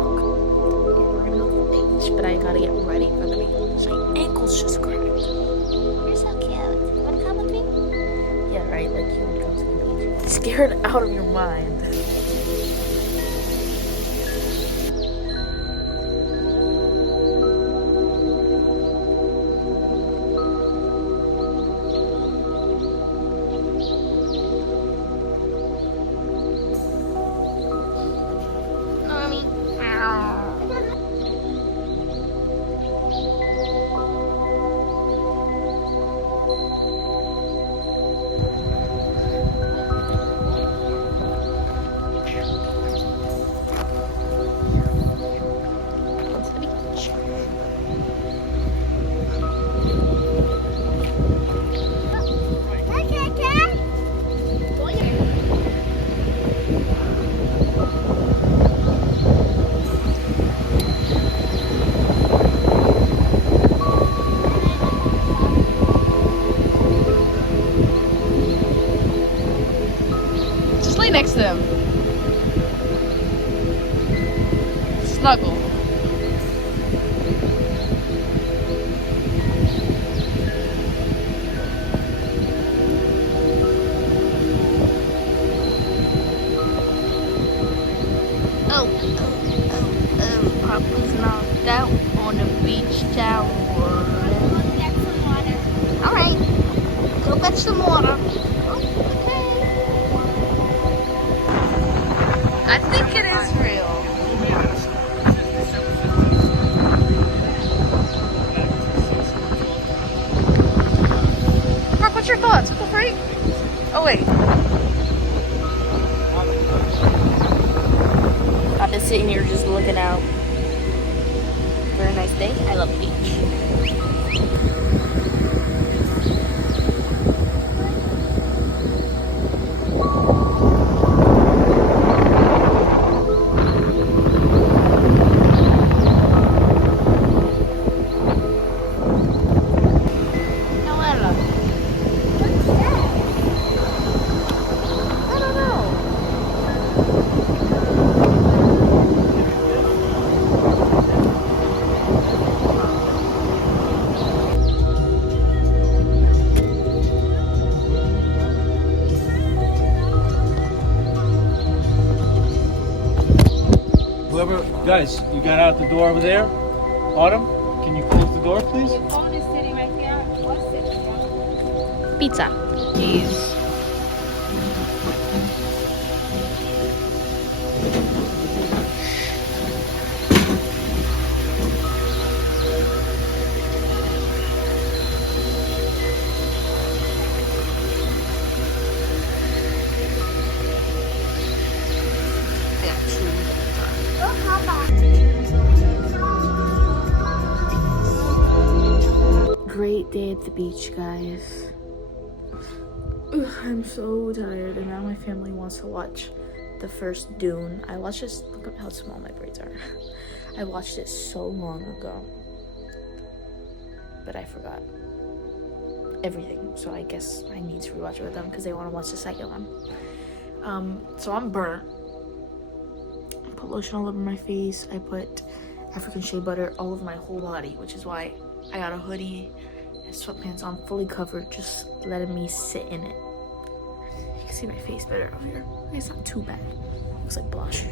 walk. And we're gonna go to the beach, but I gotta get ready for the beach. My ankles just cracked. You're so cute. You wanna come with me? Yeah, right, like you would come to the beach. Scared out of your mind. Mommy. Go to the beach. Just lay next to him. Snuggle. Papa's knocked out on the beach towel. Alright, go fetch some water. Okay. I think it is real. Mark, what's your thoughts? What the freak? Oh, wait. I've been sitting here just looking out. Very nice day. I love the beach. Noella. I don't know. Whoever, guys, you got out the door over there? Autumn, can you close the door, please? Phone is sitting right there. What's sitting there? Pizza. Jeez. Great day at the beach, guys. Ugh, I'm so tired, and now my family wants to watch the first Dune. I watched this. Look at how small my braids are. I watched it so long ago, but I forgot everything. So I guess I need to rewatch it with them because they want to watch the second one. So I'm burnt. I put lotion all over my face. I put African shea butter all over my whole body, which is why I got a hoodie and sweatpants on, fully covered, just letting me sit in it. You can see my face better out here. It's not too bad. Looks like blush.